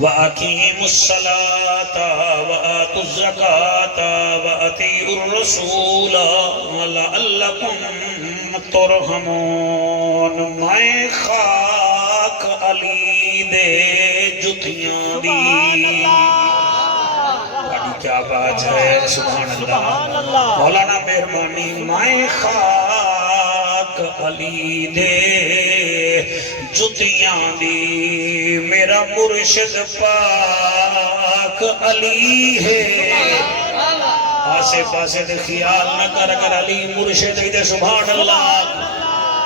وَأَقِيمُوا الصَّلَاةَ وَآتُوا الزَّكَاةَ وَأَطِيعُوا الرَّسُولَ وَلَعَلَّكُمْ تُرْحَمُونَ۔ میں خاک علی دے جتیاں دی، بڑی کیا بات ہے، سبحان اللہ، مولانا مہربانی، میں خاک علی دے جتیاں دی، میرا مرشد پاک علی ہے۔ آسے پاسے دے خیال نہ کر، اگر علی مرشد ہی دے سبحان اللہ،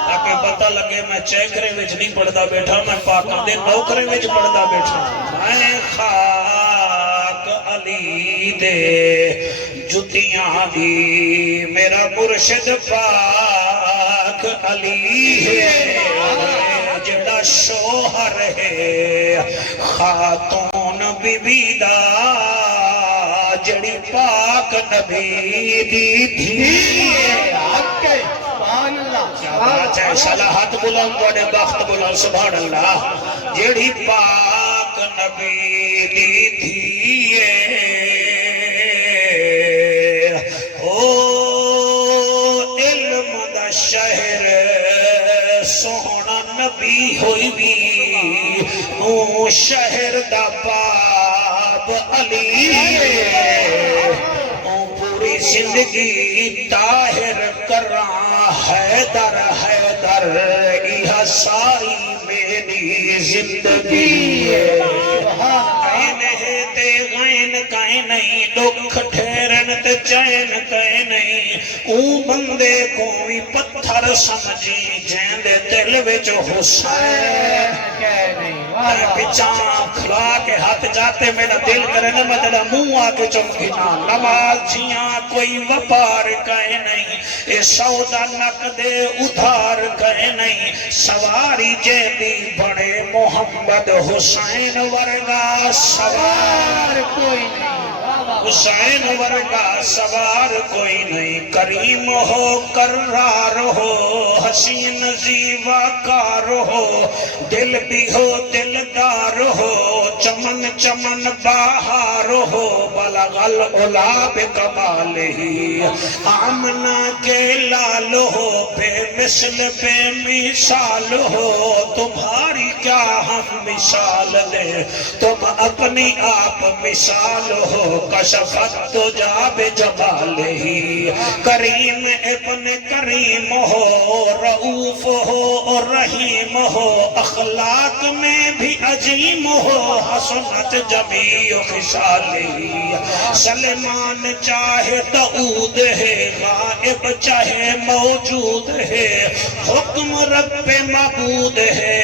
تاکہ پتہ لگے میں چیکرے وچ نہیں پڑھدا بیٹھا، میں پاکاں دے نوکرے وچ پڑھدا بیٹھا۔ میں خاک علی دے جتیاں دی، میرا مرشد پاک علی ہے۔ جڑا شوہر ہے خاتون بی بی دا، جڑی پاک نبی دی دھی ہے۔ کیا بات ہے، صلاحت بلند بڑے بخت بلند، سبحان اللہ، جڑی پاک نبی دی دھی ہے۔ او علم دا شہر سونا نبی ہوئی بھی، او شہر دا باب علی ہے۔ او پوری زندگی طاہر کراں حیدر حیدر، یہ ساری میری زندگی ہے۔ غین ہے تے غین کائیں نہیں، دکھ ٹھہرن تے چین کائیں نہیں، اون بندے کو بھی پتھر سمجھی، جین دے دل وچ حسین پچھاں کھلا کے ہاتھ جاتے، میرا دل کرے نہ میں تیرا منہ آکے چمکینا۔ نماز جیاں کوئی وپار کہیں نہیں، اے سودا نقدے ادھار کہیں نہیں، سواری جیدی بڑے محمد حسین ورگا سوار کوئی نہیں، حسین ورگا سوار کوئی نہیں۔ کریم ہو کرار ہو، حسین زیوہ کار ہو، دل بھی ہو دلدار ہو، چمن چمن باہار ہو، بلغ العلا بکمالہی آمنہ کے لال ہو، بے مثل بے مثال ہو، تمہاری کیا ہم مثال دیں، تم اپنی آپ مثال ہو، کشفت تو جا بجمالہی، کریم ابن کریم ہو، رؤوف ہو اور رحیم ہو، اخلاق میں بھی عظیم ہو، حسنت جمیع خصالہی، سلمان چاہے داؤد ہے، غائب چاہے موجود ہے، حکم رب معبود ہے،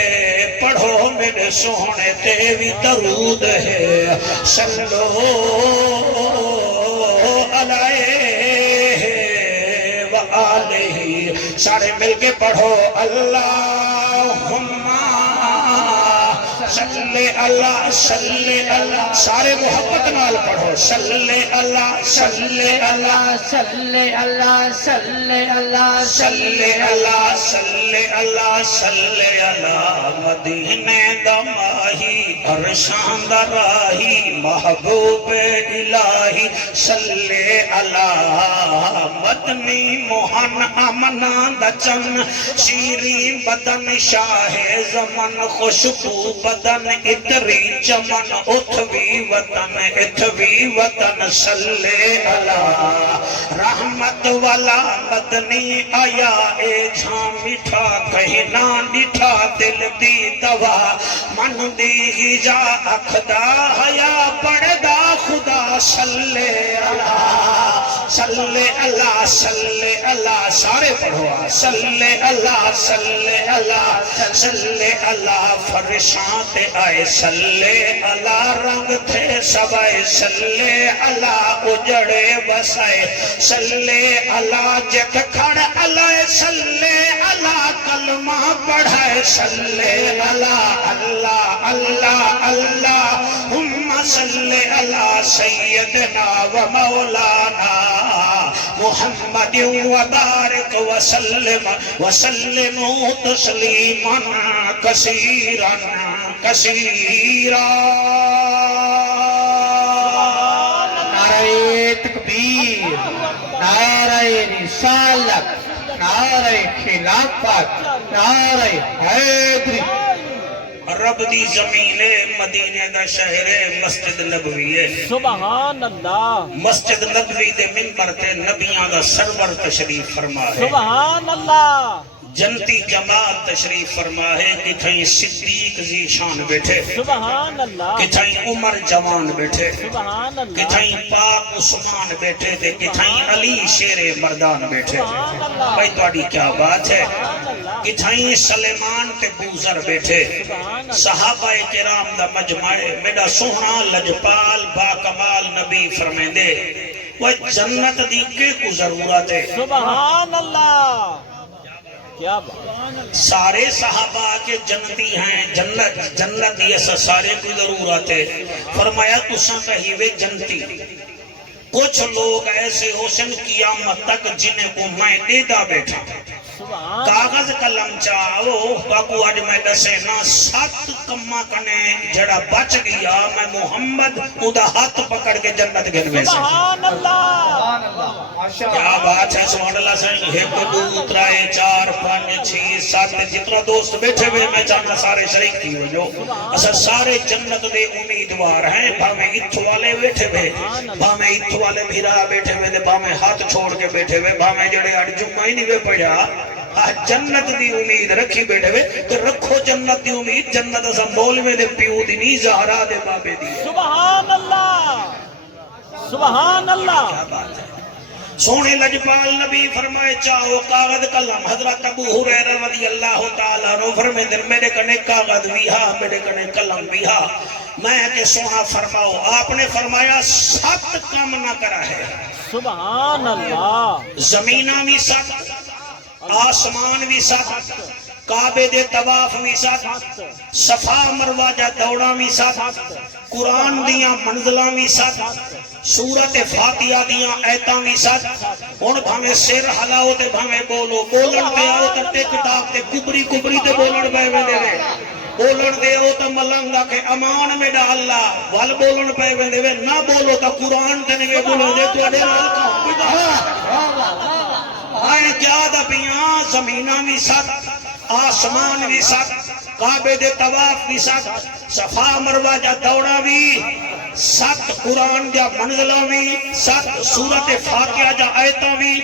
پڑھو میرے سونے تیوی درود ہے، صلو علیہ وآلہ، سارے مل کے پڑھو اللہم صلی اللہ صلی اللہ، سارے محبت نال پڑھو، صلی اللہ صلی اللہ صلی اللہ صلی اللہ صلی اللہ صلی اللہ صلی اللہ، مدینے دا ماہی عرشاں دا راہی، محبوب الہی صلی اللہ، مدنی موہن امنا دا چن، شیریں بدن شاہ زمن، خوشبو بدن اتری چمن، اتھوی وطن صلی اللہ، رحمت والا مدنی آیا، اے جھاں مٹھا کہنا نٹھا، دل دی دوا من دی ہجا، اکھدا حیا پڑدا خدا صلی اللہ صلی اللہ صلی اللہ، سارے پڑھو صلی اللہ صلی اللہ صلی اللہ، فرشاں تے آئے صلی اللہ، رنگ تھے سبائے صلی اللہ، اجڑے بسائے صلی اللہ، جت کھڑ اللہ صلی اللہ، کلمہ پڑھائے صلی اللہ، اللہ اللہ اللہ، ہم صلی اللہ سیدنا و مولانا محمد وبارک وسلم وسلموا تسلیما کثیرا کثیرا۔ نعرہ تکبیر، نعرہ رسالت، نعرہ خلافت، نعرہ حیدری۔ رب دی زمین مدینے دا شہر مسجد نبوی ہے۔ سبحان اللہ، مسجد نبوی دے منبر تے نبیاں دا سرور تشریف فرما ہے۔ سبحان اللہ، جنتی جماعت تشریف فرما ہے۔ کتھائیں صدیق ذی شان بیٹھے، سبحان اللہ، کتھائیں عمر جوان بیٹھے، سبحان اللہ، کتھائیں پاک عثمان بیٹھے تھے، کتھائیں علی شیر مردان بیٹھے تھے۔ سبحان اللہ، بھائی تواڈی کیا بات ہے؟ سبحان اللہ، کتھائیں سلیمان تے بوزر بیٹھے، سبحان اللہ، صحابہ کرام دا مجمع میرا سوہنا لجپال با کمال نبی فرمیندے وہ جنت دی کے کو ضرورت ہے۔ سبحان اللہ، کیا بات، سارے صحابہ کے جنتی ہیں، جنت یہ سارے کی ضرورت ہے۔ فرمایا تساں کہیوے جنتی، کچھ لوگ ایسے حسن قیامت تک جنہیں کو میں دیدا بیٹھا سبحان کاغذ قلم چاہو باکو آج میں دسے نا 7 کمہ کنے جڑا بچ گیا میں محمد ادا ہاتھ پکڑ کے جنت گنوے سے۔ سبحان اللہ، کیا بات ہے سبحان اللہ سے۔ 1 2 3 4 5 6 7 جتنا دوست بیٹھے ہوئے میں چاہنا سارے شریک تھی ہو جو اصلا سارے جنت دے امیدوار ہیں۔ بھامیں اتھو والے بیٹھے ہوئے، بھامیں اتھو والے بھیرا بیٹھے ہوئے، بھامیں ہاتھ چھوڑ کے بیٹھے ہوئے، بھامیں جڑے اڑ جمعہ ہی نہیں ہوئے پڑھا جنت دی امید رکھی بیٹھے ہوئے تو رکھو جنت دی امید۔ جنت اسا مولوے دے پیو دی نہیں، زہرا دے بابے دی۔ سبحان اللہ، سبحان اللہ، کیا بات ہے۔ سونے لجپال نبی فرمائے چاہو کاغذ قلم۔ حضرت ابو ہریرہ رضی اللہ تعالیٰ عنہ فرمائے میرے کنے کاغذ بھی ہاں، میرے کنے قلم بھی ہاں، میں کہ سونا فرماؤ۔ آپ نے فرمایا 7 کام نہ کرا ہے۔ سبحان اللہ، زمینہ بھی 7، آسمان بھی 7، کعبے دے طواف بھی 7، صفا مروہ جا دوڑا بھی 7، قرآن دیاں منزلہ بھی 7، سورت فاتحہ دیاں ایتاں بھی 7۔ ہن بھاویں سر ہلاؤ تے بھاویں بولو، بولن تے آؤ تے ٹک ٹاک تے کبری کبری تے بولن پے ویندے وے، بولن دے آؤ تے ملنگا کہ امان میڈا اللہ وال بولن پے ویندے وے، نہ بولو تے قرآن تے نہیں بولن دے تواڈے نال کہاں آئے کیا دا پیاں۔ زمینہ بھی 7، آسمان بھی 7، کعبے دے طواف بھی 7، صفا مروہ جا دوڑا بھی 7، قرآن جا منزلہ بھی 7، سورت فاتحہ جا آیتاں بھی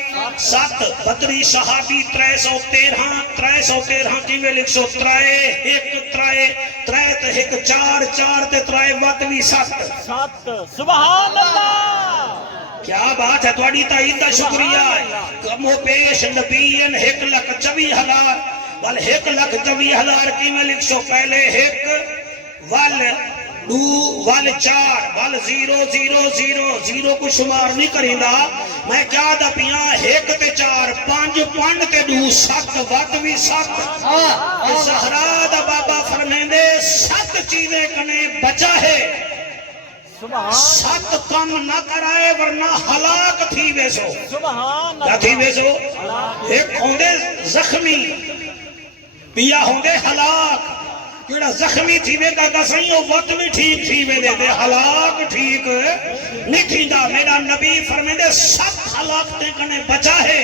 7، بدری صحابی 313 کی میں 103 1 3 3 تے 1 4 4 تے 3 وقت بھی 7۔ 7 سبحان اللہ، کیا بات ہے، تواڈی تائید دا شکریہ ہے۔ کم و پیش نبیین 1,24,000 وال 1,24,000 کی میں 100 پہلے 1 وال 2 وال 4 وال 0 0 0 0 کو شمار نہیں کریں دا میں کیا دا پیاں 1 تے 4 5 5 تے 2 7 وقت بھی 7۔ زہرا دا بابا فرمیندے 7 چیزیں کنے بچا ہے، 7 کم نہ کرائے ورنہ ہلاک تھی بیسو۔ سبحان کیا تھی اللہ، بیسو؟ ایک ہوندے زخمی، پیا ہوندے ہلاک۔ جڑا زخمی تھی بے گا سہی وہ وقت بھی ٹھیک تھی بے دے ہلاک ٹھیک نہیں تھی دا۔ میرا نبی فرمیندے 7 ہلاک تے کنے بچا ہے۔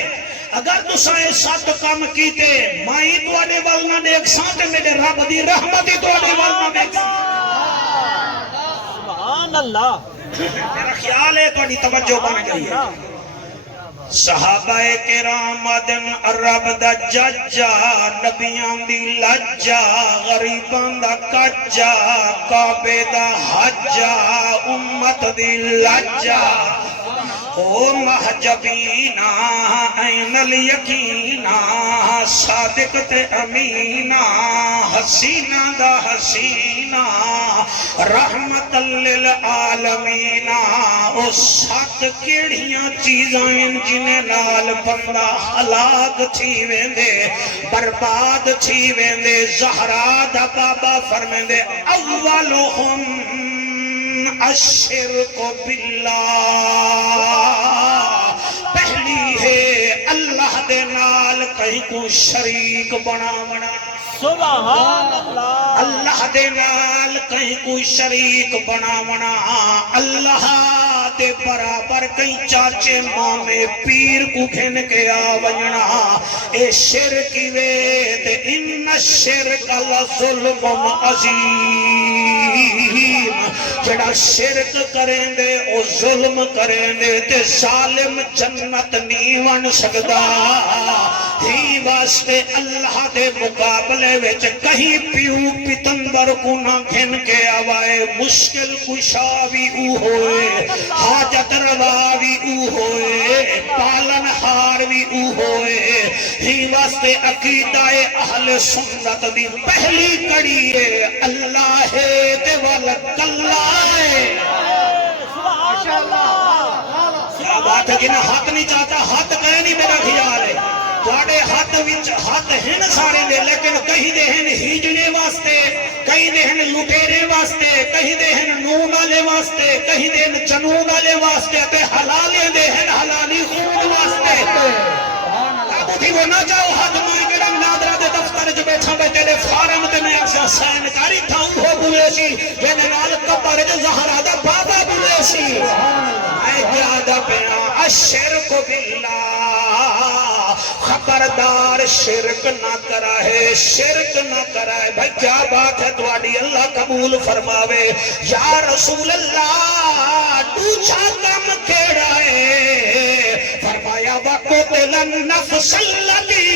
اگر تسائیں 7 کام کیتے مائی توڑے والنا دیکھ سانتے میرے رب دی رحمتی توڑے والنا دیکھ۔ سبحان اللہ، میرا خیال ہے تو توجہ بن گئی ہے۔ صحابہ کرام دن عرب دا ججا، نبیان دی لجا، غریبان دا کجا، کعبے دا حجا، امت دی لجا، او محجبینا این الیقینا، صادق تے امینہ، حسینہ دا حسینہ، رحمت للعالمین۔ او 7 کیڑیاں چیزاں جنہیں نال بندہ ہلاک تھی ویندے، برباد تھی ویندے۔ زہرا دا بابا فرمیندے اولہم الشرک باللہ، پہلی کہیں کو شریک بناونا سبحان اللہ اللہ دے نال کہیں کوئی شریک بناونا اللہ دے برابر کہیں چاچے مامے پیر کو کھن کے آوجنا اے شرکی وید ان الشرک لظلم عظیم جڑا شرک کریں دے او ظلم کریں دے تے ظالم جنت نہیں ون سکدا ہی واسطے اللہ دے مقابلے وچ کہیں پیو پتندر کو نہ گھن کے آوائے مشکل کشا بھی او ہوئے حاجت روا بھی او ہوئے پالن ہار بھی او ہوئے ہی واسطے عقیدہ اہل سنت دی پہلی کڑی ہے اللہ ہے تے والک اللہ ہے سبحان اللہ کیا بات ہے کہ نہ حق نہیں چاہتا حق کہے نہیں میرا خیال ہے تھوڑے ہاتھ وچ ہاتھ ہیں سارے دے لیکن کہیں دے ہیں ہیجنے واسطے کہیں دے ہیں لٹیرے واسطے کہیں دے ہیں نون والے واسطے کہیں دے ہیں جنون والے واسطے تے حلالے دے ہیں حلالی خون واسطے اب اٹھی وہ نہ جاؤ ہاتھ مائی کے رنگ نادرہ دے دفتر جو بیٹھا بیٹھے دے فارم تے میں اکسا سین کاری تھا وہ بولے سی جینے نال کپڑے دے زہرہ دا بابا بولے سی میں کیا دا پیاں الشرک باللہ خبردار شرک نہ کرا ہے شرک نہ کرا ہے بھائی کیا بات ہے تواڈی اللہ قبول فرماوے یا رسول اللہ دوچھا کم کیڑا ہے فرمایا وقتل النفس الذی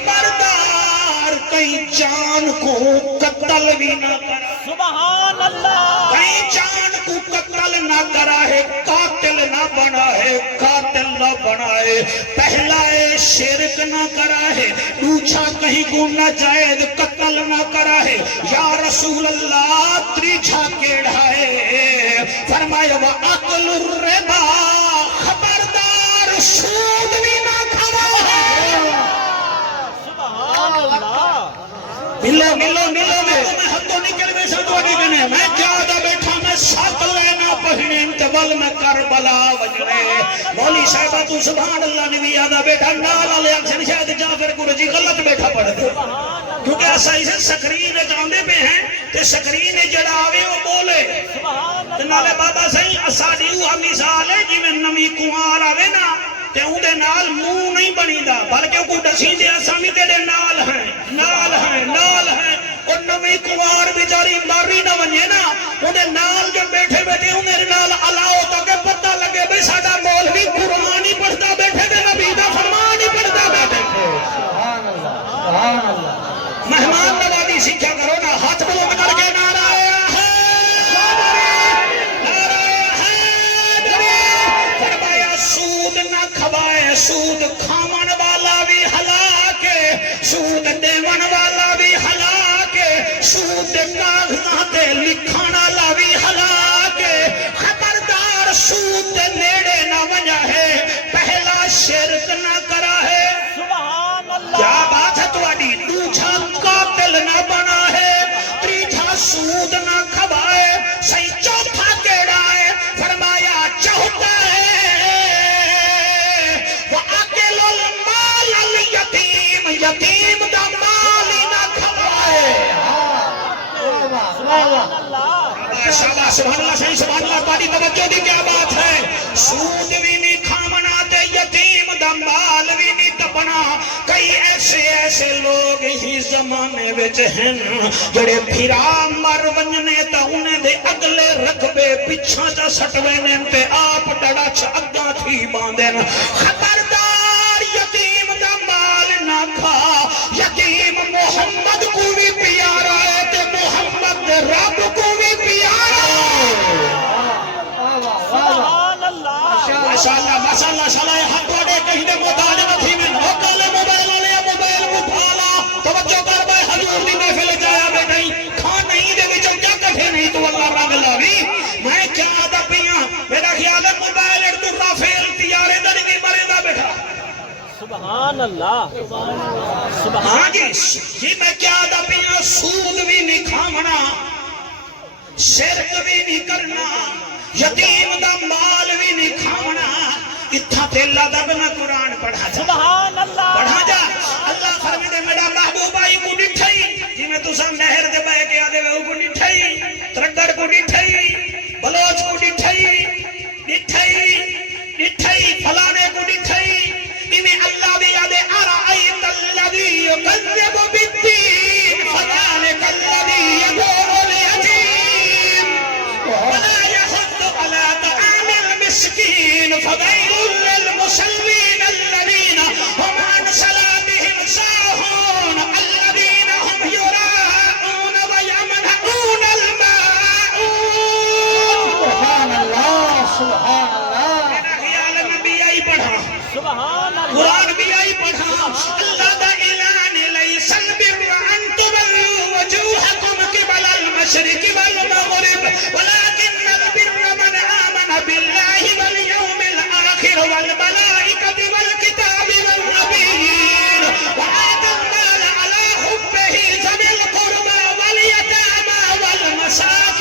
خبردار کئی جان کو قتل بھی نہ کرا سبحان اللہ کئی جان کو قتل نہ کرا ہے قاتل نہ بنا ہے قاتل نہ بنا ہے پہلا ہے شرک نہ کرا ہے دوسرا کہیں کو ناجائز قتل نہ کرا ہے یا رسول اللہ تیسرا کیڑا ہے فرمایا وَأَكْلُ الرِّبَا خبردار سود بھی نہ کھانا ہے سبحان اللہ ملو ملو ملو میں ہتھوں نکل میں سب وڈی کنے میں کیا دا بیٹھا میں ساتھ لینا پہنے انتبال میں کربلا وجنے مولی صاحبہ تو سبحان اللہ نے بھی یادا بیٹھا نالا لے اکسن شاید جعفر کو رجی غلط بیٹھا پڑھ دے کیونکہ ایسا اسے سکرین جاندے پہ ہیں کہ سکرین جڑا آوے وہ بولے نالے بابا صحیح اساڑی ہوا مثال ہے جی میں نمی کوار آوے نا تے اون دے نال منہ نہیں بنی دا بلکہ کو ڈسیں دے اسامی تیرے نال ہیں نال ہیں نال ہیں اور نوی کوار بیچاری ماری نہ ونجے نا اون دے نال جو بیٹھے بیٹھے اون میرے نال علاؤ تاکہ پتہ لگے بھئی ساڈا مولوی قرآن ہی پڑھتا بیٹھے تے نبی دا فرمان ہی پڑھتا بیٹھے سبحان اللہ سبحان اللہ مہمان نوازی سیکھا کرو نا ہاتھ بلند کر کے نعرہ سود نہ کھوائے سود کھامن والا بھی ہلاک سود دیون والا بھی ہلاک سود کاغذات لکھن والا بھی ہلاک خبردار سود نیڑے نہ ونجا ہے پہلا شرک نہ کرا ہے سبحان اللہ کیا بات ہے تواڈی دوسرا قاتل نہ بنا ہے تیسرا سود نہ کھوائے صحیح چوتھا کیڑا ہے فرمایا چوتھا ہے یتیم دا مال ہی نہ کھوائے سبحان اللہ شاباش سبحان اللہ صحیح سبحان اللہ بڑی توجہ دی کیا بات ہے سود بھی نہیں کھامنا تے یتیم دا مال بھی نہیں تپنا کئی ایسے لوگ ہی زمانے وچ ہیں جڑے پھرا مر ونجنے تا انہیں دے اگلے رکھبے پچھا چا سٹوینے تے آپ ڈڑا چا اگا تھی باندھن خبردار یتیم دا مال نہ کھا یتیم محمد کو بھی پیارا ہے تے محمد دے رب کو بھی پیارا ہے سبحان اللہ ماشاءاللہ شلائے حق وڈے کہیں دے محتاج نہ تھی میں ہوکالے موبائل والے موبائل کو پھالا توجہ کر بھائی حضور دی محفل جایا بیٹھائی کھان نہیں دے وچ کیا کٹھے نہیں تو اللہ رنگ لاوی میں کیا آدھا پیاں میرا خیال ہے موبائل ایک تو رافیل تیارے دن کی مرے دا بیٹھا سبحان اللہ سبحان ہاں جی میں کیا آدھا پیاں سود بھی نہیں کھامنا شرک بھی نہیں کرنا یتیم دا مال بھی نہیں کھامنا اتھا تے اللہ دا میں قرآن پڑھا جا سبحان اللہ پڑھا جا اللہ فرمیندے میرا محبوب آئی کو ڈٹھائی جی میں تساں نہر دے بہ کے آدے وہ کو ڈٹھائی ترگڑ کو ڈٹھائی بلوچ کو ڈٹھائی ڈٹھائی فلانے کو ڈٹھائی انہیں اللہ بھی آدے ارائیت الذی یکذب بالدین فذلک الذی یدعو الیتیم ولا یحض علی طعام المسکین فویل للمصلین الذین هم عن صلاتهم ساہون الذین هم یراءون ویمنعون الماعون سبحان اللہ سبحان اللہ میرا خیال میں بھی آئی پڑھا سبحان اللہ قرآن بھی آئی پڑھا اللہ دا اعلان لیس البر ان تولوا وجوہکم قبل المشرق والمغرب ولكن البر من آمن بالله واليوم الآخر والملائكة والكتاب والنبيين وآتى المال على حبه ذوي القربى واليتامى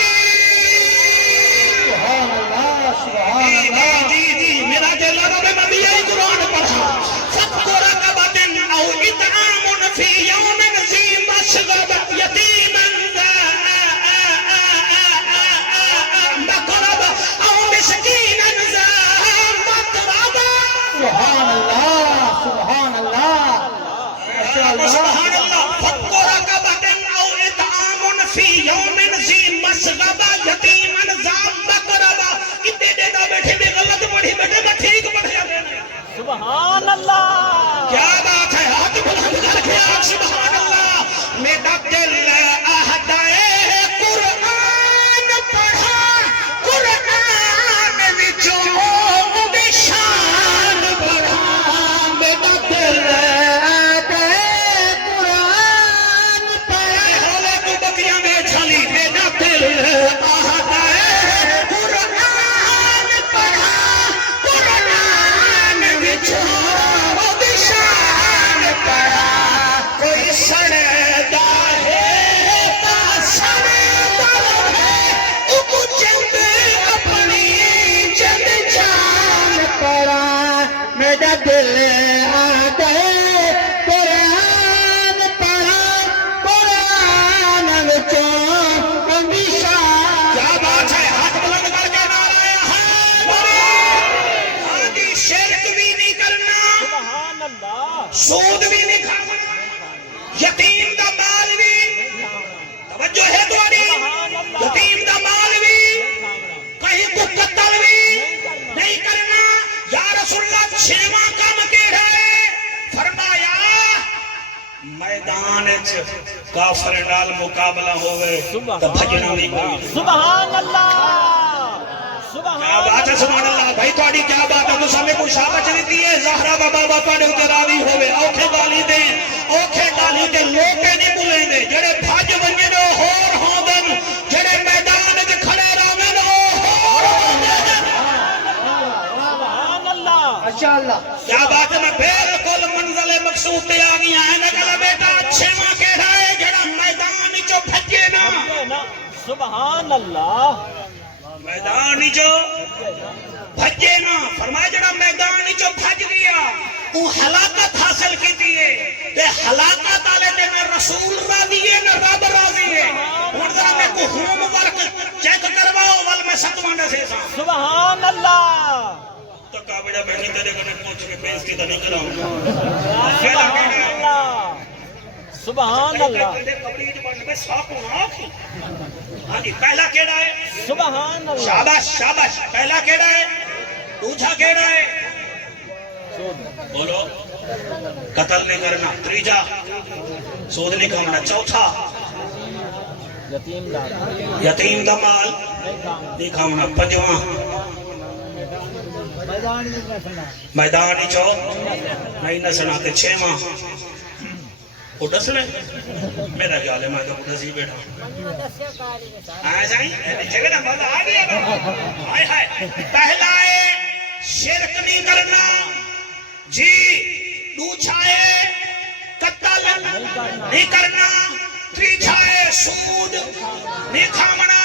والمساكين سبحان اللہ سبحان اللہ جی میرا دل رب میں بھی یہی قرآن پڑھا فَقُ رَقَبَةٍ أَوْ إِطْعَامٌ فِي يَوْمٍ ذِي مَسْغَبَةٍ يَتِيمًا ذَا مَقْرَبَةٍ أَوْ مِسْكِينًا ذَا مَتْرَبَةٍ سبحان اللہ سبحان اللہ سبحان اللہ فَقُ رَقَبَةٍ أَوْ إِطْعَامٌ فِي يَوْمٍ ذِي مَسْغَبَةٍ يَتِيمًا ذَا مَقْرَبَةٍ اتنے دیتا بیٹھے بھی غلط پڑھی بیٹھے میں ٹھیک پڑھیا دینا سبحان اللہ کیا بات ہے ہاتھ بلند کر کے آپ سبحان اللہ میرا دل اہدائے قرآن پڑھا قرآن وچوں دی شان بڑھا میرا دل اہدائے قرآن پڑھا ہولے تو بکریاں میں چھلی میرا دل اہدائے قرآن پڑھا قرآن وچوں دی شان بڑھا کوئی سڑدا ہے تا سڑدا ہے او چند اپنی چند جان پڑھا میرا دل اہدائے قرآن پڑھا قرآن وچوں نشان کیا بات ہے ہاتھ بلند کر کے نعرہ ہاں جی شرک بھی نہیں کرنا سبحان اللہ سود بھی نہیں کھانا یتیم دا مال بھی توجہ ہے تمہاری یتیم دا مال بھی کہیں کو قتل بھی نہیں کرنا یا رسول اللہ چھواں کام کیڑا ہے فرمایا میدان وچ کافر نال مقابلہ ہوئے تو بھجنا نہیں کوئی سبحان اللہ کیا سبحان بات ہے سبحان اللہ بھائی تھوڑی کیا بات ہے تو سامنے کوئی شاباش دیتی ہے زہرا بابا تھوڑے تے راضی ہوے اوکھے گالی دے لوگ نہیں بولیں گے جڑے بھج ونجے نے ہور ہوندن جڑے میدان وچ کھڑے رہندے نے ہور ہوندن سبحان اللہ ماشاءاللہ کیا بات ہے میں بالکل منزل مقصود تے آ گیا ہے میں کہا بیٹا چھواں کیڑا ہے جڑا میدان وچوں بھجے نا سبحان اللہ میدان وچوں بھجے نا فرمایا جڑا میدان وچوں بھج گیا وہ ہلاکت حاصل کیتی ہے تے ہلاکت والے تے نہ رسول راضی ہے نہ رب راضی ہے ہن ذرا میں کو ہوم ورک چیک کرواؤ ول میں ستواں دسے سا سبحان اللہ تو کا بیٹا بیٹھی تیرے کنے پہنچ کے بےزتی تو نہیں کراؤں سبحان اللہ سبحان اللہ قبری جو بن میں صاف ہونا ہاں جی پہلا کیڑا ہے سبحان اللہ شاباش شاباش پہلا کیڑا ہے دوسرا کیڑا ہے بولو قتل نہیں کرنا تیجا سود نہیں کھانا چوتھا یتیم دار یتیم دا مال نہیں کھانا پنجواں میدان چو نہیں نسنا تے چھواں وہ دسنا میرا خیال ہے میں تو دسی بیٹھا آئے جائیں جگہ نا مزہ آ گیا ہائے ہائے پہلا ہے شرک نہیں کرنا جی دوسرا ہے قتل نہیں کرنا تیسرا ہے سود نہیں کھانا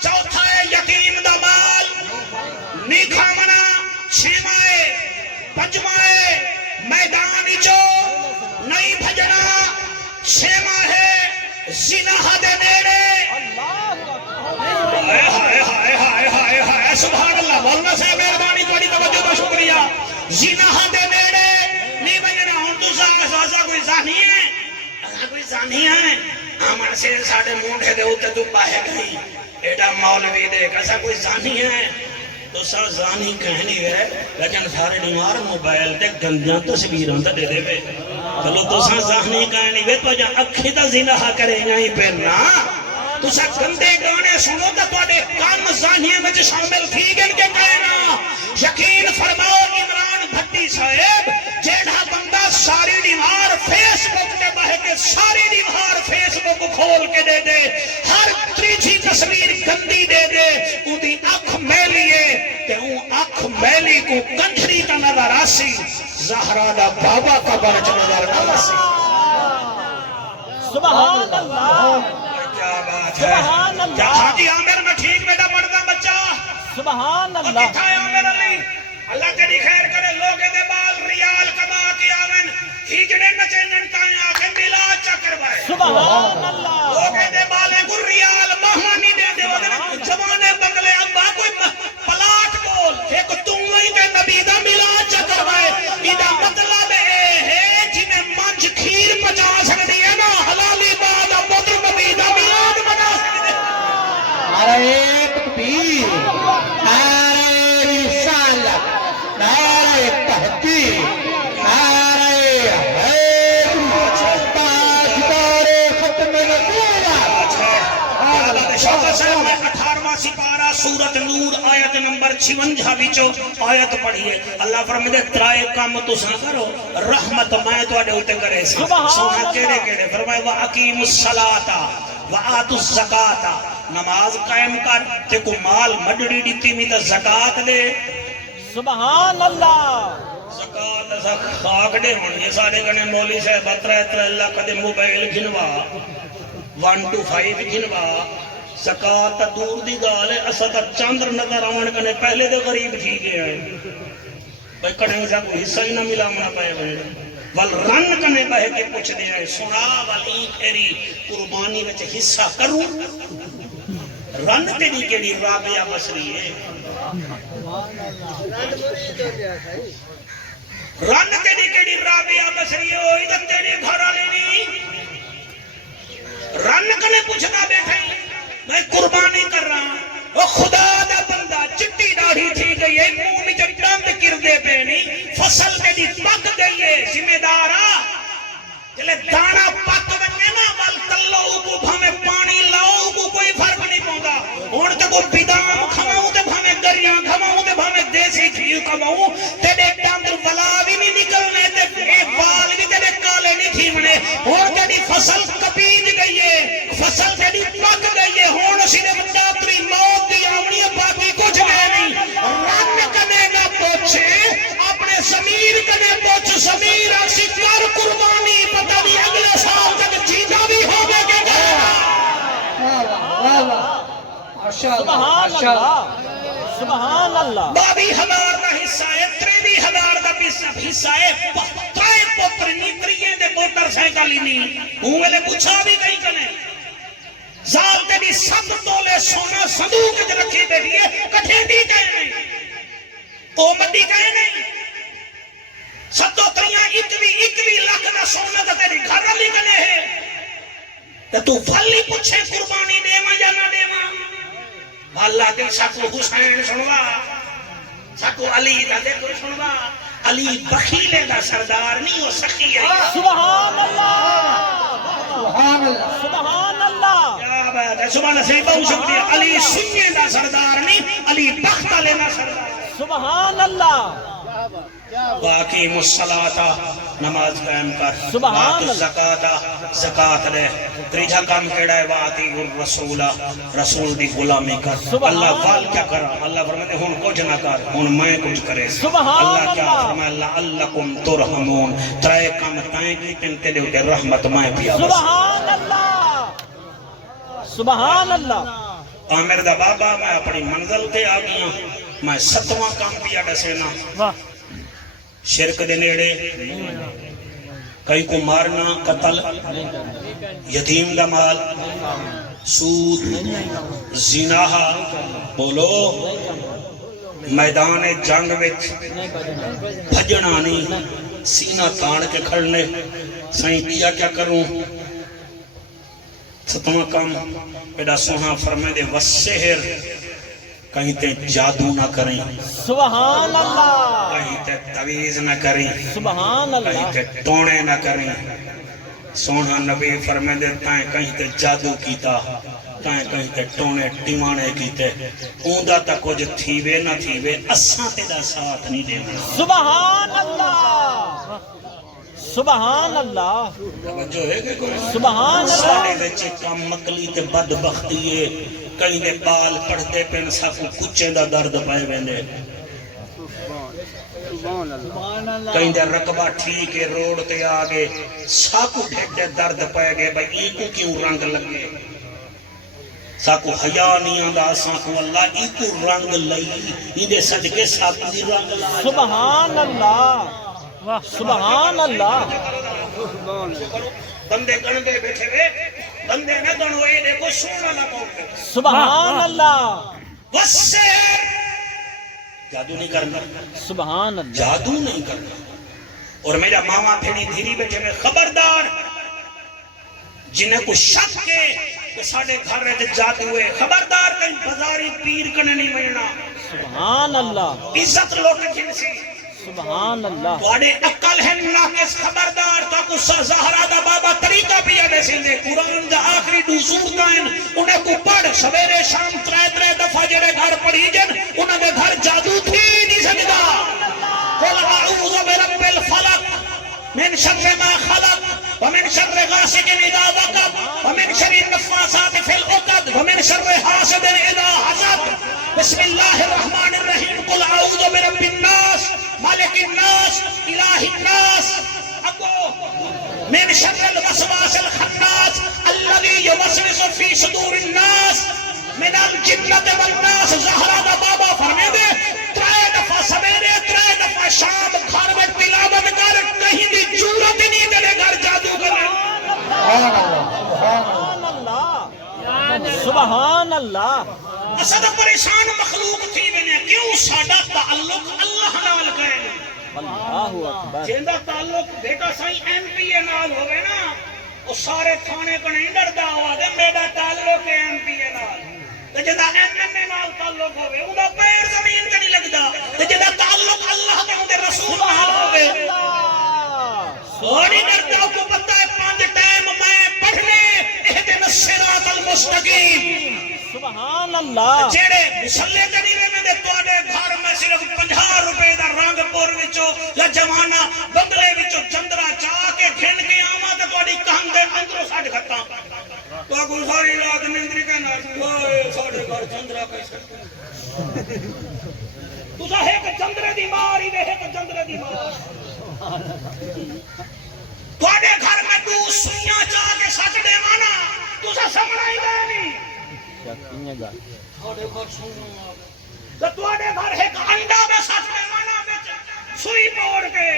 چوتھا ہے یتیم دا مال نہیں کھانا چھواں ہے پنجمائے میدان چو نہیں بھجنا، چھواں ہے زنا دے نیڑے، ہائے ہائے ہائے ہائے ہائے ہائے سبحان اللہ، مولانا صاحب مہربانی تھوڑی توجہ کا شکریہ، زنا دے نیڑے نہیں بھجنا۔ ہن تساں اسا کوئی زانی ہے، اسا کوئی زانی ہے، امن سے ساڈے مونڈے دے اوتے تو باہے گئی ایڈا مولوی دیکھ، ایسا کوئی زانی ہے تو سا زانی کہنی ہے، لیکن سارے نیمار موبائل تے گندیاں تصویراں تے دے دے پے، چلو تو سا زانی کہنی ہے تو جا اکھی تا زنا کرے گئی پھر نا، تو سا گندے گانے سنو تو تواڈے کان زانیاں وچ شامل تھی گن کے کہنا۔ یقین فرماؤ عمران بھٹی صاحب، جیڑا بندہ ساری دیوار فیس بک تے بہ کے ساری دیوار فیس بک کھول کے دے دے، ہر تیجی تصویر گندی دے دے، اودی اکھ میلیے تے اون اکھ میلی کو کنٹری تا نظر آسی، زہرا دا بابا کا برچ نظر آسی۔ سبحان اللہ، کیا بات ہے، سبحان اللہ، کیا ہاں جی عامر میں ٹھیک بیٹا پڑھتا بچہ، سبحان اور اللہ، کتھا ہے عامر علی، اللہ تیری خیر کرے، لوگے دے بال ریال کما کے آون، ہیجڑے نچے ننتائیں آکے ملا چکر بائے، سبحان اللہ، لوگے دے بالے کو ریال مہانی دے دے وگر جوانے بنگلے ابا کوئی پلاٹ بول، ایک تمہیں تے نبی دا ملا چکر بائے، ایدہ مطلب ہے جنہیں منج کھیر پچا سکتی ہے نا، حلالی بادا پتر نبی دا میاد بنا سکتے ہیں۔ نعرہ تکبیر، نعرہ رسالت، نعرہ تحقیق، نعرہ حیدر، تاجدار ختم نبوت۔ شوقت صاحب میں 18واں سپارہ سورت نور آیت نمبر 56 وچوں آیت پڑھیے، اللہ فرمائے ترائے کام تساں کرو رحمت میں تواڈے اوتے کرے سی، سونا کیڑے کیڑے فرمائے واقیموا الصلاۃ وآتوا الزکاۃ، نماز قائم کر تے کو مال مڈڑی دتی می تے زکات دے، سبحان اللہ، زکات اسا خاک دے ہونی ساڈے کنے مولوی صاحب 3 لاکھ دے موبائل گنوا 1 to 5 گنوا، زکات دور دی گال ہے، اسا تا چاندر نظر آون کنے پہلے دے غریب تھی گئے ہیں، بھائی کنے سا کوئی حصہ ہی نہ ملا منا پائے بھائی، ول رن کنے بہ کے پوچھ دیا ہے، سنا والی تیری قربانی وچ حصہ کروں، رن تیری کیڑی رابعہ بصری ہے، رن تیری کیڑی رابعہ بصری ہے، ہوئی تے تیرے گھر والے نہیں، رن کنے پوچھنا بیٹھا ہی، میں قربانی کر رہا ہوں، وہ خدا دا بندہ چٹی داڑھی تھی گئی ہے، منہ میں چٹند کردے پینی، فصل میں دی پک گئی ہے، ذمہ دارا جلے دانا پک بنے نا وال تلو کو بھامے پانی لاؤ کو کوئی فرق نہیں پوندا، ہن تے کو بیدام کھواؤں تے بھامے گریاں کھواؤں تے بھامے دیسی کھیو کھواؤں، تیرے اندر ولا بھی نہیں نکلنے تے اے وال بھی تیرے کالے نہیں تھیونے، ہن تیری فصل کپیج گئی ہے، فصل تیری پک گئی ہے، ہن صرف ڈاکٹری موت دی آونی ہے، باقی کچھ نہیں، رن کنے نہ پوچھے اپنے ضمیر کنے پوچھ، ضمیر اسی کر قربانی، پتہ نہیں اگلے سال تک جیتا بھی ہوگا کہ سبحان اللہ، سبحان اللہ، 22,000 دا حصہ ہے، 23,000 دا حصہ ہے، ترائے پتر نیتریے دے موٹر سائیکل ہی نہیں، ہوں ویلے پوچھا بھی کہیں کنے، زال تیری 7 تولے سونا صندوق وچ رکھی بیٹھی ہے، کٹھے دی کہے نہیں، او مڈی کہے نہیں، 27 لاکھ دا سونا تے تیری گھر والی کنے ہے، تے تو ولی پوچھے قربانی دیواں یا نہ دیواں، اللہ دے ساکو حسین سنوا، ساکو علی دا ذکر سنوا، علی بخیلے دا سردار نہیں، وہ سخی ہے، سبحان اللہ، سبحان اللہ، سبحان اللہ، کیا بات ہے، سبحان اللہ، صحیح بہت شکریہ، علی سنگے دا سردار نہیں، علی بخت علی دا سردار، سبحان اللہ، واقیم الصلاۃ، نماز قائم کر، سبحان وآت اللہ، الزکاۃ، زکات دے، تیجا کام کیڑا ہے، واطیع الرسول، رسول دی غلامی کر، سبحان اللہ وال کیا کرا، اللہ فرماتے ہن کچھ نہ کر، ہن میں کچھ کرے، سبحان اللہ کیا اللہ، فرمایا، لعلکم ترحمون، ترائے کام تائیں کی تن تے دے رحمت میں پیا بس، سبحان اللہ، سبحان اللہ، عامر دا بابا میں اپنی منزل تے آ گیا، میں 7واں کام پیا دسینا، واہ، شرک دے نیڑے کئی کو مارنا قتل یتیم دا مال سود زنا بولو میدان جنگ وچ بھجنا نہیں سینہ تان کے کھڑنے سائیں کیا کروں ستواں کام پیدا سوہاں فرمائے دے وسحر کہیں تے جادو نہ کریں سبحان اللہ کہیں تے تویز نہ کریں سبحان کہیں اللہ تے ٹونے نہ کریں سونا نبی فرمائے دے تائیں کہیں تے جادو کیتا تائیں کہیں تے ٹونے ٹیوانے کیتے اوندہ تا کچھ تھیوے نہ تھیوے اساں تیدا ساتھ نہیں دے سبحان اللہ سبحان اللہ توجہ ہے کہ کوئی سبحان ساڑے اللہ وچ کم مکلی تے بدبختی ہے کہیں دے بال پڑھتے پین ساکو کچھے دا درد پائے ویندے کہیں دے رقبہ ٹھیک ہے روڈ تے آگے ساکو ڈھٹے درد پائے گئے بھئی ایکو کیوں رنگ لگے ساکو حیا نہیں آندا ساکو اللہ ایکو رنگ لئی اندے صدقے ساکو دی رنگ لئی سبحان اللہ سبحان اللہ بندے گندے بیٹھے وے بندے نہ گنو اے دیکھو سونا نہ کون سبحان اللہ وسے جادو نہیں کرنا سبحان اللہ جادو نہیں کرنا اور میرا ماما پھینی دھیری بیٹھے میں خبردار جنہیں کو شک کے کہ ساڑھے گھر رہتے جادو ہوئے خبردار کہیں بزاری پیر کنے نہیں ملنا سبحان اللہ عزت لوٹ جن سے سبحان اللہ واڑے عقل ہے ناقص خبردار تاکو زہرا دا بابا طریقہ بھی اڈے سندے قرآن دا آخری دو سورتائن انہیں کو پڑھ سویرے شام ترے دفعہ جڑے گھر پڑھی جن انہیں دے گھر جادو تھی نہیں سکتا قل اعوذ برب الفلق من شر ما خلق ومن شر غاسق اذا وقب ومن شر النفاثات في العقد ومن شر حاسد اذا حسد بسم الله الرحمن الرحيم قل اعوذ برب الناس مالک الناس الہ الناس من شر الوسواس الخناس الذي يوسوس في صدور الناس من الجنة والناس زہرا دا بابا فرمے دے ترے دفعہ سویرے ترے دفعہ شام گھر میں تلاوت کر کہیں دی جرت نہیں تیرے گھر جادو کرے سبحان اللہ سبحان اللہ اسد پریشان مخلوق تھی بنے کیوں ساڈا تعلق اللہ نال کرے اللہ اکبر جیندہ تعلق بیٹا سائیں ایم پی اے نال ہوئے نا وہ سارے تھانے کو نہیں ڈردا ہوا دے میرا تعلق ہے ایم پی اے نال تے جدا ایم ایم اے نال تعلق ہوئے اوندا پیر زمین تے نہیں لگدا تے جدا تعلق اللہ تے اون دے رسول نال ہوئے سوڑی ڈردا کو پتہ ہے 5 ٹائم میں پڑھنے اہدنا الصراط المستقیم سبحان اللہ جیڑے مسلے جنیرے میں دے توڑے گھر میں صرف 50 روپے دا رنگ پور وچو یا جوانہ بندلے وچو چندرہ چاہ کے گھن کے آما تے توڑی کہن دے اندروں ساڑھ کھتا تو اگو ساری رات نندری کہنا ساڑھے گھر چندرہ کیسے تو سا ہے کہ چندرے دی ماری دے ہے کہ چندرے دی ماری توڑے گھر میں تو سویاں چاہ کے سچ دے مانا تو سا سمنا ہی دے نہیں توڑے گھر ایک انڈا میں سچ میں مانا سوئی پوڑ کے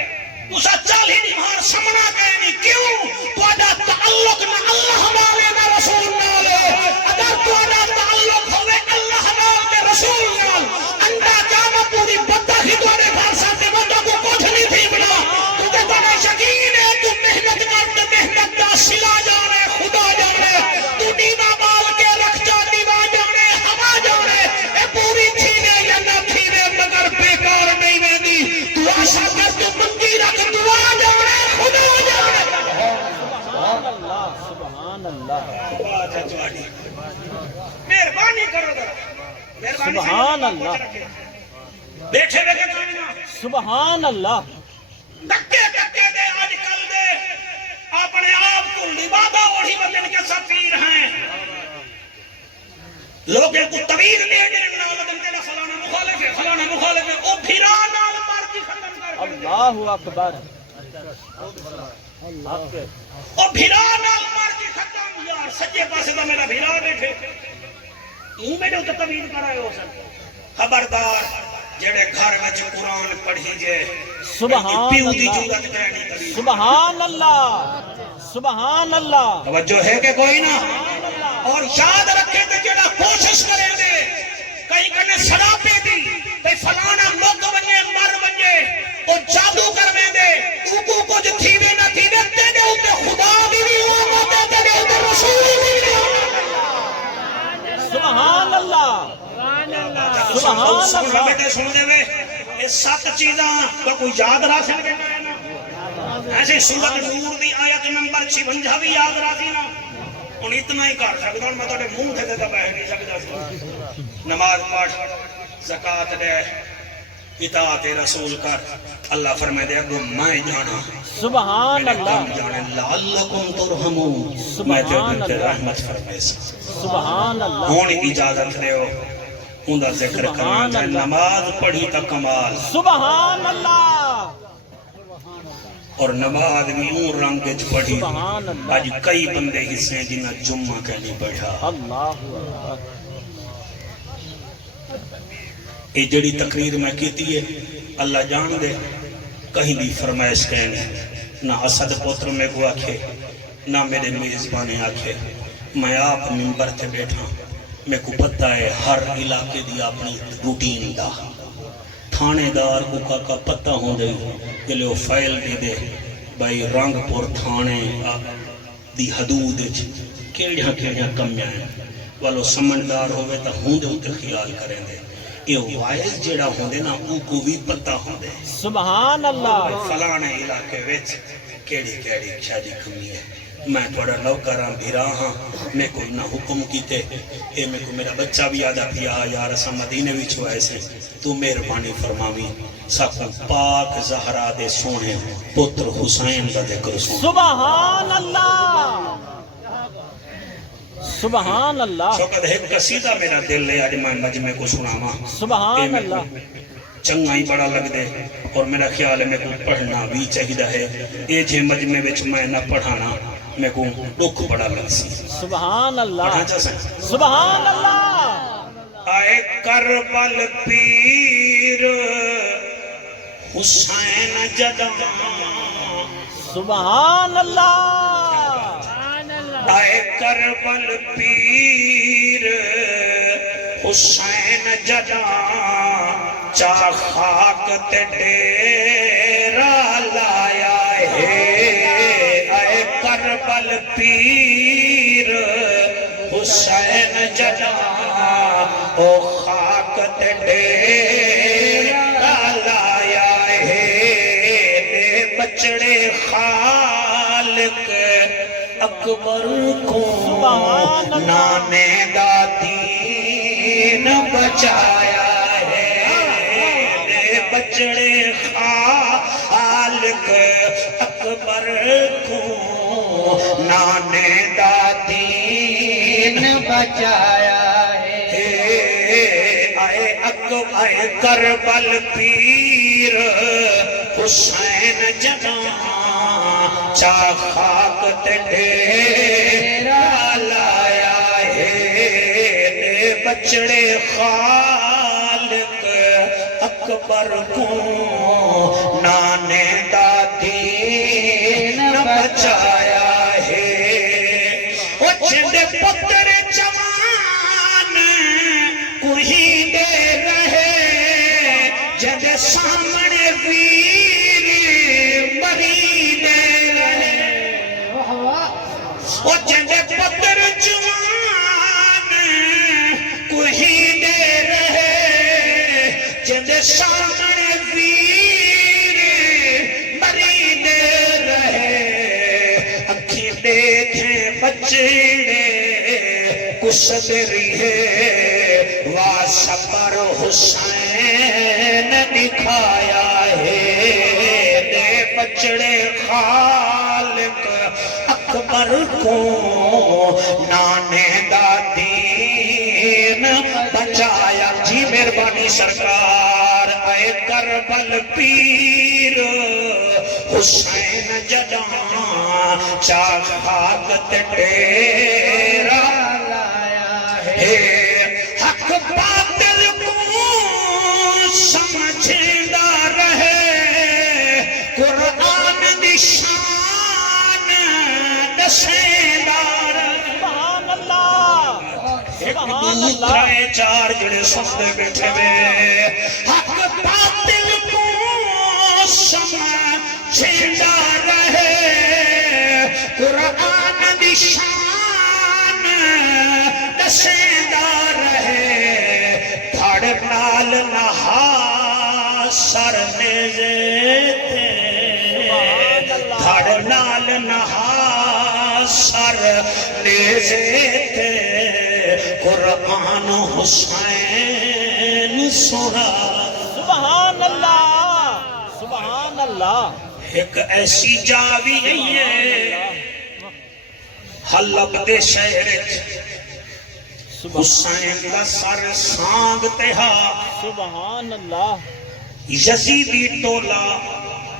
تو سچا ہی نہیں مار سمنا کہنی کیوں توڑا تعلق نہ اللہ نالے نہ رسول نالے اگر توڑا تعلق ہوئے اللہ نالے رسول نال انڈا جانا پوری بدہ ہی توڑے گھر ساتھے بدہ کو کچھ نہیں تھی بنا تو تے توڑے شکین ہے تو محنت کرتے محنت دا سلا جانے خدا جانے تو نینا بال کے رکھ جا دیوا جانے ہوا جانے اے پوری تھینے یا نہ تھینے مگر بیکار نہیں ویندی تو آشا کر تو منگی رکھ دعا جانے خدا جانے سبحان اللہ سبحان اللہ مہربانی کرو ذرا سبحان اللہ بیٹھے بیٹھے کھانا سبحان اللہ دکے دکے دے آج کل دے اپنے آپ کو لبادہ اوڑھی بدن کے سفیر ہیں لوگوں کو طویل دے جنہاں نالدن کے فلانا مخالف ہے او بھیرا نال مارتی ختم کر اللہ اکبر او بھیرا نال مارتی ختم یار سچے پاسے دا میرا بھیرا بیٹھے یوں بیٹھے تو طویل کرائے ہو سکتا خبردار جڑے گھر وچ قرآن پڑھی جے سبحان پیو دی اللہ ضرورت کرنی کبھی سبحان اللہ سبحان اللہ توجہ ہے کہ کوئی نہ اور یاد رکھے تے جڑا کوشش کرے دے کئی کنے سڑاپے دی تے فلانا مک ونجے مر ونجے او جادو کرویں دے اوکو کچھ تھیوے نہ تھیوے تیرے اوتے خدا دی بھی امت ہے تیرے اوتے رسول دی بھی سبحان اللہ سبحان اللہ بیٹے سن دے وے یہ 7 چیزاں کوئی یاد رکھ سکے ایسے سورۃ نور دی آیت نمبر 56 بھی یاد رکھی نا ہن اتنا ہی کر سکدا میں تہاڈے منہ تے تے بیٹھ نہیں سکدا نماز پڑھ زکات دے اطاعت رسول کر اللہ فرمائے دے اگو میں جانا سبحان میرے اللہ کام جانے لعلکم ترحمون میں تے رحمت فرمائے سبحان اللہ ہون اجازت دیو اوندا ذکر کرنا نماز پڑھی تا کمال سبحان اللہ اور نماز بھی اون رنگ وچ پڑھی سبحان اللہ آج کئی بندے حصے جنہ جمعہ کہنی پڑھا اللہ اکبر یہ جڑی تقریر میں کیتی ہے اللہ جان دے کہیں بھی فرمائش کہنے نہ اسد پوتر میں کو آکھے نہ میرے میزبانے آکھے میں آپ ممبر تے بیٹھا میں کو پتہ ہے ہر علاقے دی اپنی روٹین دا تھانے دار کو کا پتہ ہوں دے جلے وہ فائل دی دے بھائی رنگ پور تھانے دی حدود کیڑیاں کمیاں ہیں والو سمندار ہوئے تا ہوں دے ہوتے خیال کریں دے یہ وائز جڑا ہوں دے نا او کو بھی پتہ ہوں دے سبحان اللہ فلانے علاقے ویچ کیڑی شادی کمی ہے میں تھوڑا نوکراں بھیرا ہاں میں کوئی نہ حکم کیتے اے میں کو میرا بچہ بھی آدھا پیا یار اسا مدینے بھی چھوائے سے تو مہربانی فرماوی ساکو پاک زہرا دے سونے پتر حسین دا ذکر سونے سبحان اللہ سبحان اللہ شوکت ایک قصیدہ میرا دل لے آج میں مجمع کو سناما سبحان اللہ چنگا ہی بڑا لگ دے اور میرا خیال ہے میں کو پڑھنا بھی چاہیدہ ہے اے جے مجمع وچ میں نہ پڑھانا میں کو دکھ بڑا لگ سی سبحان اللہ پڑھا چاہ سکیں سبحان اللہ آئے کربل پیر حسین جداں سبحان اللہ آئے کربل پیر حسین جداں چاہ خاک تے ڈیرا لایا ہے آئے کربل پیر حسین جداں او خاک تے ڈیرا لایا ہے بچڑے خالق اکبر کو نانے دادین بچایا ہے بچڑے خالق اکبر کو نانے دادین بچایا ہے آئے کربل پیر حسین جداں چاہ خاک تے ڈیرا لایا ہے بچڑے خالق اکبر کو نانے دادین بچایا ہے وہ جندے پتر جوان کوئی دے رہے جندے سامنے ویر مری دے رہے وہ جندے پتر جوان کوئی دے رہے جندے سامنے ویر مری دے رہے اکھی دیکھیں بچڑے کس دری ہے واسبر حسین دکھایا ہے دے بچڑے خالق اکبر کو نانے دادین بچایا جی مہربانی سرکار اے کربل پیر حسین جداں چاہ خاک تے ڈیرا لایا ہے حق باطل کو سمجھیندہ رہے قرآن دی شان دسیندہ رہے سبحان اللہ ایک سبحان دو اللہ ترے چار جڑے سنتے بیٹھے وے حق باطل کو سمجھیندہ رہے قرآن دی شان دسیندہ رہے دھڑ نال نہا سر نیزے تے دھڑ نال نہا سر نیزے تے قرآن حسین سنا سبحان اللہ سبحان اللہ ایک ایسی جا بھی نہیں ہے حلب دے شہر حسین دا سر سانگ تہا سبحان اللہ یزیدی ٹولا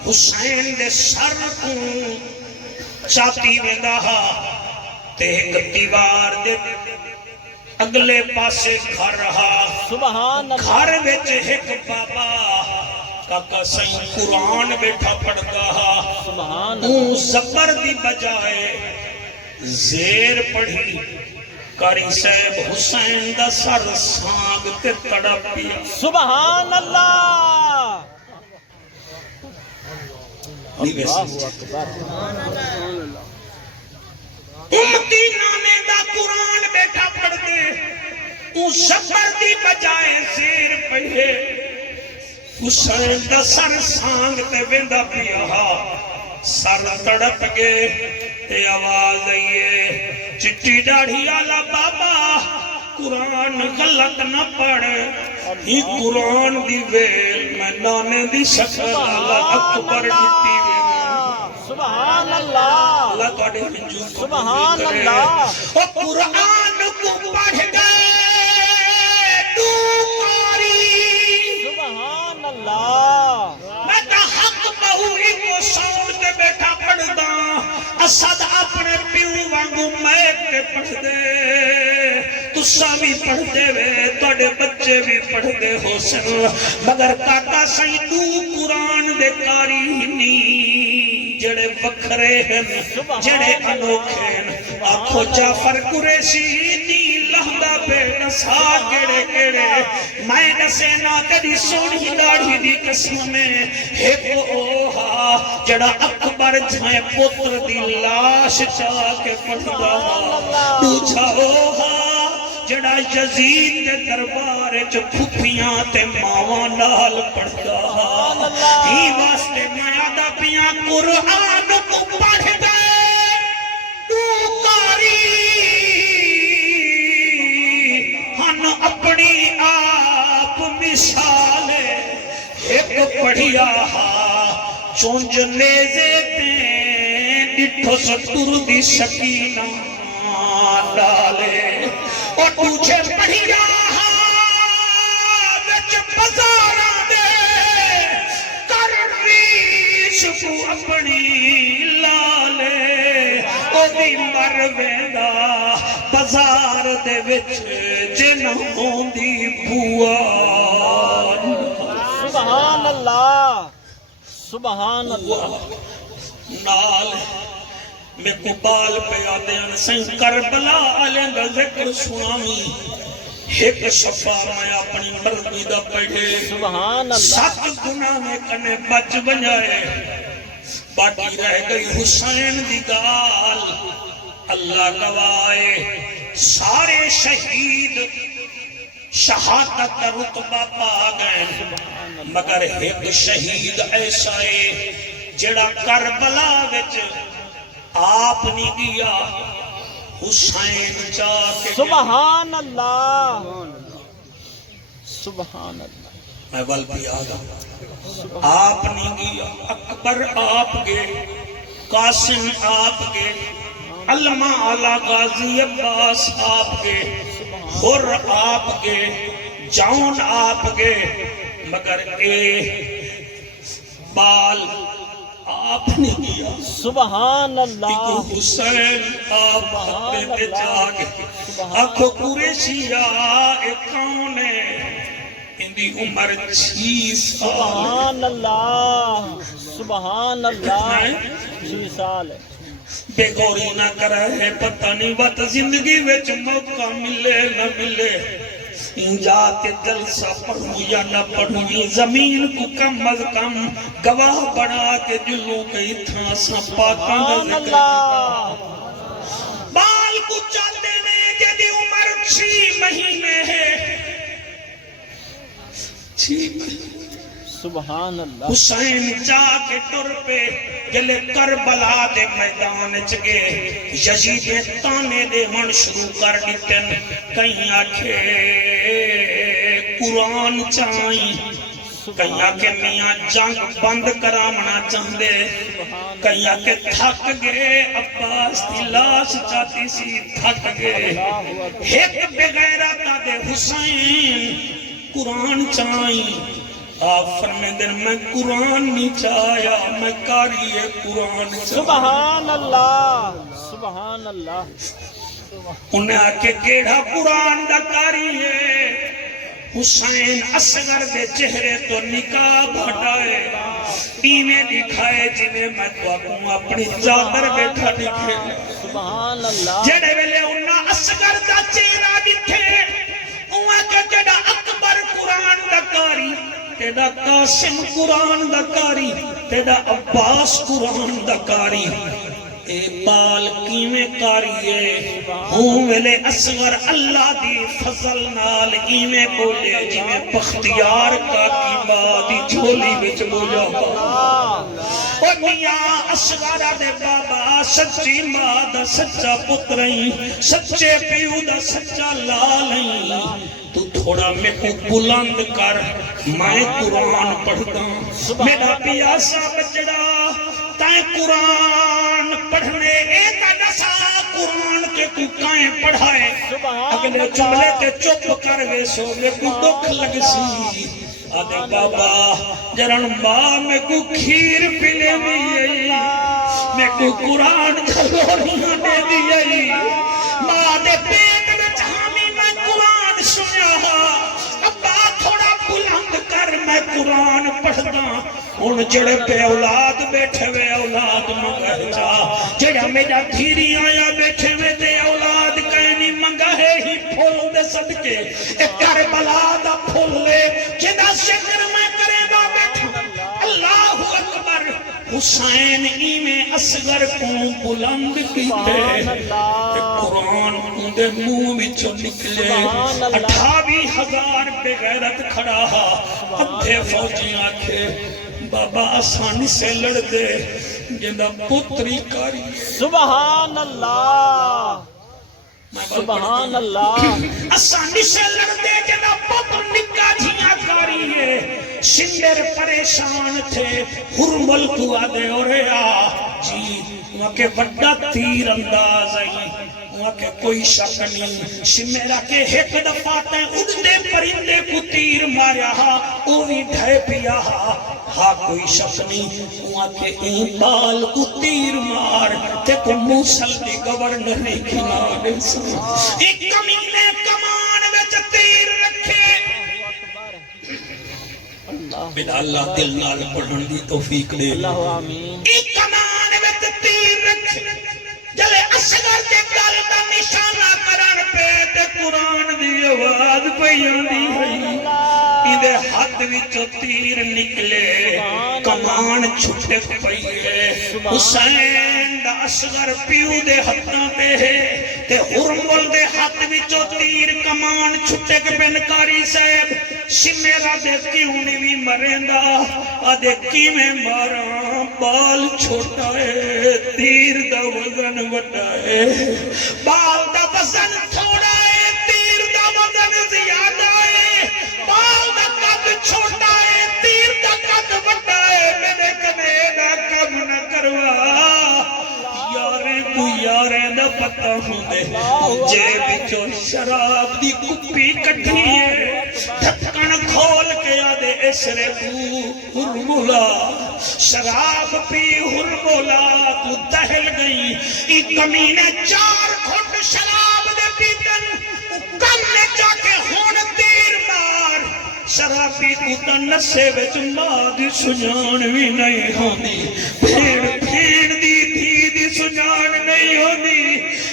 حسین دے سر کو چاتی ویندا ہا تے ایک دیوار دے اگلے پاسے گھر رہا سبحان اللہ گھر وچ ایک بابا کاکا سائیں قرآن بیٹھا پڑھتا ہا سبحان اون زبر دی بجائے زیر پڑھی قاری صاحب حسین دا سر سانگ تے تڑپ پیا سبحان اللہ اللہ اکبر امتی نانے دا قرآن بیٹھا پڑھ دے اون زبر دی بجائے زیر پڑھے حسین دا سر سانگ تے ویندا پیا سر تڑپ گئے تے آواز آئیے چٹی داڑھی آلا بابا قرآن غلط نہ پڑھ ہی قرآن دی ویل میں نانے دی شکل اللہ اکبر جتی ویل سبحان اللہ اللہ توڑے منجو سبحان اللہ او قرآن کو پڑھ گئے تو کاری سبحان اللہ میں تا حق بہوئی کو ساؤنڈ کے بیٹھا پڑھ دا اسد اپنے پیو وانگو میک کے پڑھ دے تسا بھی پڑھ دے وے توڑے بچے بھی پڑھ دے ہو سن مگر کاکا سائیں تو قرآن دے کاری نہیں جڑے وکھرے ہیں جڑے انوکھے ہیں آنکھو جعفر قریشی دی لہدہ پہ نسا کیڑے کیڑے میں نسے نا کدی سونی داڑھی دی قسم میں ایک اوہا جڑا اکبر جھائے پتر دی لاش چاہ کے پڑھدا دوجھا اوہا جڑا یزید دے دربار جو پھپیاں تے ماواں نال پڑھدا ہی واسطے میں دا پیاں قرآن کو پڑھ گئے تو کاری ہن اپنی آپ مثال ایک پڑھیا چونج نیزے تے ڈٹھو سٹر دی سکینہ ڈالے اور تجھے پڑھیا وچ بازاراں دے کر ریش کو اپنی لالے او دی مر ویندا بازار دے وچ جن ہوندی بوا سبحان اللہ سبحان اللہ نال میں کو بال پہ آدے ہیں سائیں کربلا آلیں دا ذکر سنامی ایک شفا میں اپنی مرضی دا پڑھے سبحان اللہ 7 گناہ میں کنے بچ بنجائے باقی رہ گئی حسین دی گال اللہ گوائے سارے شہید شہادت کا رتبہ پا گئے مگر ایک شہید ایسا ہے جڑا کربلا وچ آپ نہیں گیا حسین چاہ کے سبحان اللہ سبحان اللہ میں ول بھی آگا آپ نہیں گیا اکبر آپ گئے قاسم آپ گئے علمہ علا غازی عباس آپ گئے خور آپ گئے جون آپ گئے مگر اے بال آپ نے کیا سبحان اللہ حسین آپ پہ جاگ آنکھو قریشیہ ایک کون ہے اندی عمر 6 سال سبحان اللہ سبحان اللہ 6 سال ہے بے غوری نہ کرے پتہ نہیں بات زندگی وچ موقع ملے نہ ملے جا کے جلسہ پڑھوں یا نہ پڑھوں زمین کو کم از کم گواہ بنا کے جلوں کئی تھا سا پاکاں دا سبحان ذکر اللہ بال کو چاہتے نے جدی عمر 6 مہینے ہے 6 مہینے سبحان اللہ حسین جا کے ٹر پہ جلے کربلا دے میدان چگے یزید تانے دے ہن شروع کر دیتن کہیں آکھے قرآن چاہیں کہیں آکھے میاں جنگ بند کرامنا چاہدے کہیں آکھے تھک گئے عباس دی لاش چاہتی سی تھک گئے ایک بغیرت دے حسین قرآن چاہیں آپ فرمیندن میں قرآن نہیں چاہیا میں کاری قرآن چاہیا سبحان اللہ سبحان اللہ انہیں آکے کیڑا قرآن دا کاری ہے حسین اصغر دے چہرے تو نقاب ہٹائے ایویں دکھائے جنہیں میں تو اپنی چادر بیٹھا دکھے سبحان اللہ جڑے ویلے انہیں اصغر دا چہرہ دکھے انہیں کہ جڑا اکبر قرآن دا کاری تیڑا قاسم قرآن دا کاری تیڑا عباس قرآن دا کاری اے بال کیویں کاری ہے ہوں ویلے اصغر اللہ دی فضل نال ایویں بولے جویں بختیار کا کی ماں دی جھولی وچ بولا او میاں اصغر دے بابا سچی ماں دا سچا پتریں سچے پیو دا سچا لالیں تو تھوڑا میں کو بلند کر میں قرآن پڑھتا میرا پیاسا بچڑا تائیں قرآن پڑھنے ایک نسا قرآن کے کو کائیں پڑھائے اگلے جملے کے چپ کر گئے سو میں کو دکھ لگ سی آدھے بابا جرن ماں میں کو کھیر پلے بھی میں کو قرآن جھلوریاں دے دی ماں دے پیٹ میں جہامی میں قرآن سنیا ابا تھوڑا بلند کر میں قرآن پڑھتا ان جڑے پہ اولاد بیٹھے ہوئے اولاد منگا جا جڑا میرا دھیری آیا بیٹھے ہوئے دے اولاد کہنی منگا ہے ہی پھول دے صدقے ایک کربلا دا پھول لے جدا شکر میں کرے گا بیٹھا اللہ اکبر حسین ایمیں اصغر کو بلند کیتے قرآن اندے منہ وچوں نکلے 28,000 بغیرت کھڑا ادھے فوجی آکھے بابا آسانی سے لڑ دے جندہ پتری کاری سبحان اللہ سبحان اللہ آسانی سے لڑ دے جندہ پتر نکا جھیاں کاری ہے شندر پریشان تھے ہرمل تو آدھے اور جی وہاں کے بڑا تیر انداز آئی وہاں کے کوئی شک نہیں شمیرہ کے ایک دفعہ تے اڑتے پرندے کو تیر ماریا وہ بھی ڈھے پیا ہاں کوئی شک نہیں وہاں کے این بال کو تیر مار تے کو موسل دی گورنر کی نال ایک کمینے کمان وچ تیر رکھے بنا اللہ دل نال پڑھن دی توفیق دے اللہ آمین ایک کمان وچ تیر رکھے جلے اصغر دے گل دا نشانہ کرن پہ تے قرآن دی آواز پئی آندی ہے ایدے ہاتھ وچوں تیر نکلے کمان چھٹے پئی ہے حسین دا اصغر پیو دے ہتھاں تے ہے تے ہرمل دے ہاتھ وچوں تیر کمان چھٹے کے بنکاری صاحب شمیرہ دے کیوں نہیں مریندا آدھے کیویں ماراں بال چھوٹا ہے تیر دا وزن وڈا ہے بال دا وزن تھوڑا ہے تیر دا وزن زیادہ ہے بال دا قد چھوٹا ہے تیر دا قد وڈا ہے میرے کنے دا کم نہ کروا یارے کو یارے دا پتہ ہوندے جے بچوں شراب دی کپی کٹھی ہے ڈھکن کھول کے آدھے اسرے کو ہرمولا شراب پی ہرمولا تو دہل گئی ایک کمینے 4 گھٹ شراب دے پیتن کم نے جا کے ہون تیر مار شرابی کو نسے وچ ماں دی سجان بھی نہیں ہوندی بھیڑ دی تھی دی سجان نہیں ہوندی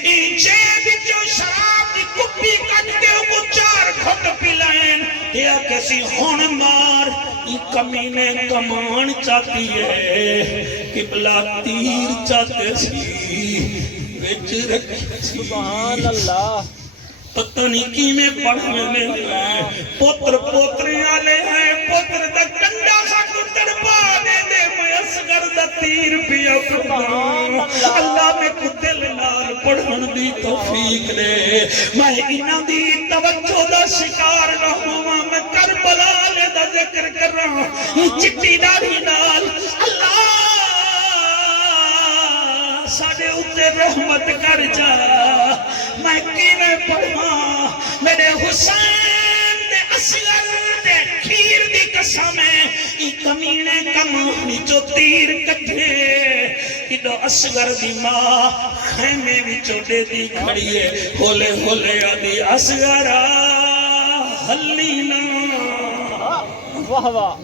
اینچے وچوں شراب دی کپی کٹ کے وہ 4 گھٹ پلائیں یا کسی ہون مار ای کمینے کمان چاہتی ہے قبلہ تیر چاہتے سی وچ رکھی سبحان اللہ پتہ نہیں کی میں پڑھنے میں پتر پوتری آلے ہیں پتر دا کنڈا سا کتر پانے دے میں اصغر دا تیر پیا پڑھنا اللہ میں کتل نال پڑھن دی توفیق دے میں انہاں دی توجہ دا شکار نہ ہوا میں کربلا لے دا ذکر کر رہا ہوں یہ چٹی داڑھی نال اللہ ساڑے اتے رحمت کر جا میں کیویں پڑھاں میرے حسین دے اصغر دے کھیر دی قسم ہے ای کمینے کمانی جو تیر کٹھے کدو اصغر دی ماں خیمے وچوں دے دی کھڑی ہے ہولے ہولے آدھی اصغرا حلینا واہ واہ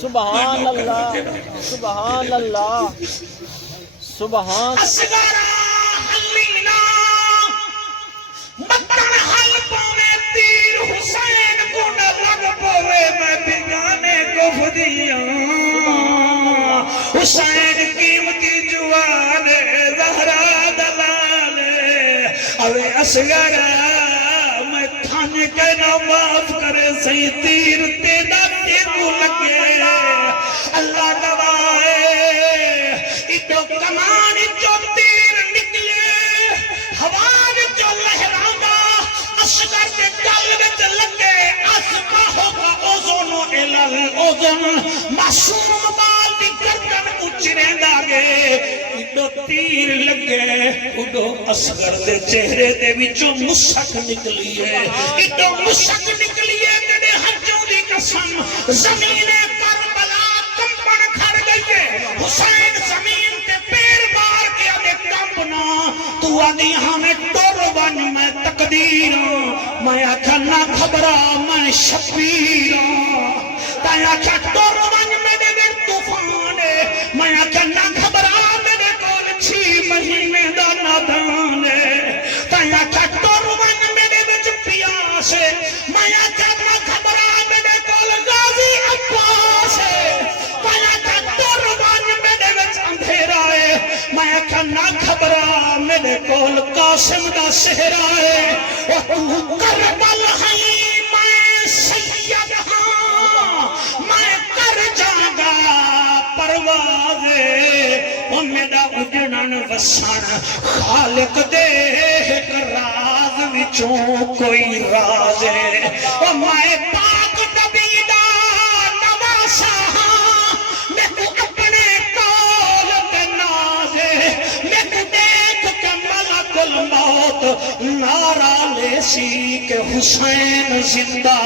سبحان اللہ سبحان اللہ سبحان اصغرا حلینا مطن حل پانے تیر حسین کو نہ لگ پوے میں بگانے کو فدیاں حسین قیمتی جوان زہرا دلال اوے اصغرا میں تھان کے نہ معاف کرے سی تیر تیدا تیرو لگے اللہ گواہ اتو کمان جو تیر نکلے ہوان جو لہرانا اصغر کے گل وچ لگے آسما ہوگا اوزون الال اوزون معصوم بال دی گردن اچرے داگے اتو تیر لگے اڈو اصغر دے چہرے دے وچوں مسک نکلی ہے اتو مسک نکلی ہے تیرے حجوں دی قسم زمین کربلا کمپن کھڑ گئی ہے حسین زمین کے پیر مار کے آدھے کمپنا تو آدھی ہمیں ٹور ون میں تقدیر میں آکھا نہ گھبرا میں شبیر تائیں آکھا ٹور ون میں دے دے طوفان میں آکھا نہ گھبرا میرے کول 6 مہینے دا نادان تائیں آکھا ٹور ون میرے وچ پیاس میں آکھا نہ گھبرا میرے کول غازی عباس میں آکھا ٹور ون میرے وچ اندھیرا ہے میں آکھا نہ گھبرا میرے کول قاسم دا صحرا ہے او تو کربل ہے میں سید ہاں میں کر جاگا پرواز او میرا اجڑن وسن خالق دے ایک راز وچوں کوئی راز ہے او میں پاک نبی دا نواسا ہاں میں کو اپنے کول تے ناز میں کو دیکھ کے ملک الموت نعرہ لے سی کہ حسین زندہ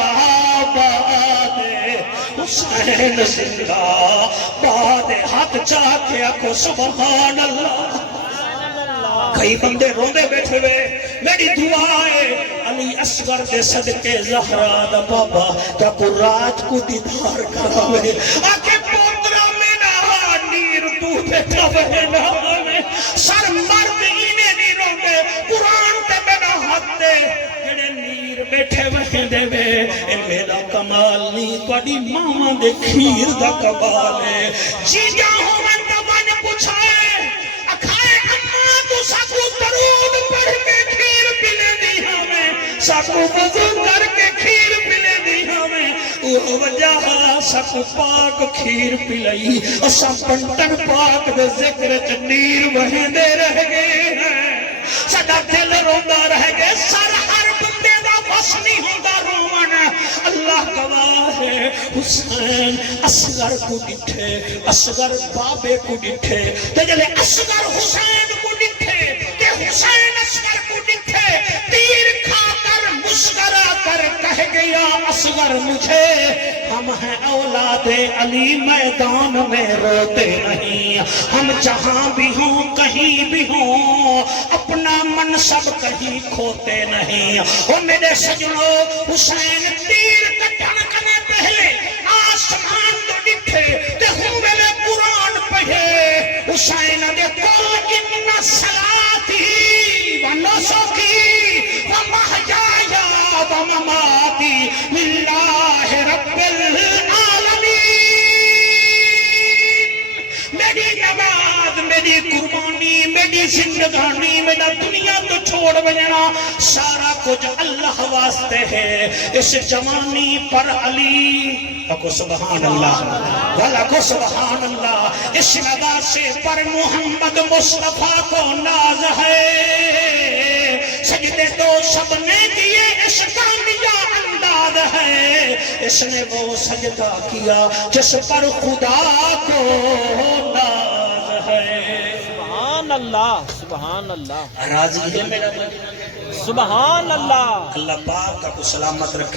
باد حسین زندہ باد ہاتھ چاہ کے آکھو سبحان اللہ کئی بندے روندے بیٹھے ہوئے میری دعا ہے علی اصغر دے صدقے زہرا دا بابا کیا کو رات کو دیدار کراوے آکے پوترا میں نہ نیر تو بیٹھا بہنا سر مرد انہیں نہیں روندے قرآن تے بنا حد دے جڑے نیر بیٹھے وہیں دے وے اے میرا کمال نہیں توڑی ماما دے کھیر دا کمال ہے جی جا ہوں من تو من پوچھائے اکھائے اماں تو ساکو درود پڑھ کے کھیر پلے دی ہمیں ساکو وضو کر کے کھیر پلے دی ہمیں وہ وجہ ساکو پاک کھیر پلائی اور سا پنٹن پاک دے ذکر چنیر وہیں دے رہ گئے ہیں ساڈا دل روندا رہ گئے سر ہر بندے دا بس نہیں ہوندا رومن اللہ گواہ ہے حسین اصغر کو ڈٹھے اصغر بابے کو ڈٹھے تے جلے اصغر حسین کو ڈٹھے کہ حسین اصغر کو ڈٹھے تیر کھا کر مسکرا کر کہہ گیا اصغر مجھے ہم ہیں اولاد علی میدان میں روتے نہیں ہم جہاں بھی ہوں کہیں بھی ہوں اپنا منصب کہیں کھوتے نہیں اور میرے سجنوں حسین تیر کٹھن کنے پہ و مماتی للہ رب العالمین. میری نماز، میری قربانی، میری زندگانی، میرا دنیا تو چھوڑ بجنا سارا کچھ اللہ واسطے ہے. اس جوانی پر علی کو سبحان اللہ والا کو سبحان اللہ. اس نواسے پر محمد مصطفیٰ کو ناز ہے. سجدے تو سب نے دیے، اس کا نیا انداز ہے. اس نے وہ سجدہ کیا جس پر خدا کو ناز ہے. سبحان اللہ، سبحان اللہ، راضی ہے میرا بھائی؟ سبحان اللہ. اللہ پاک آپ کو سلامت رکھے.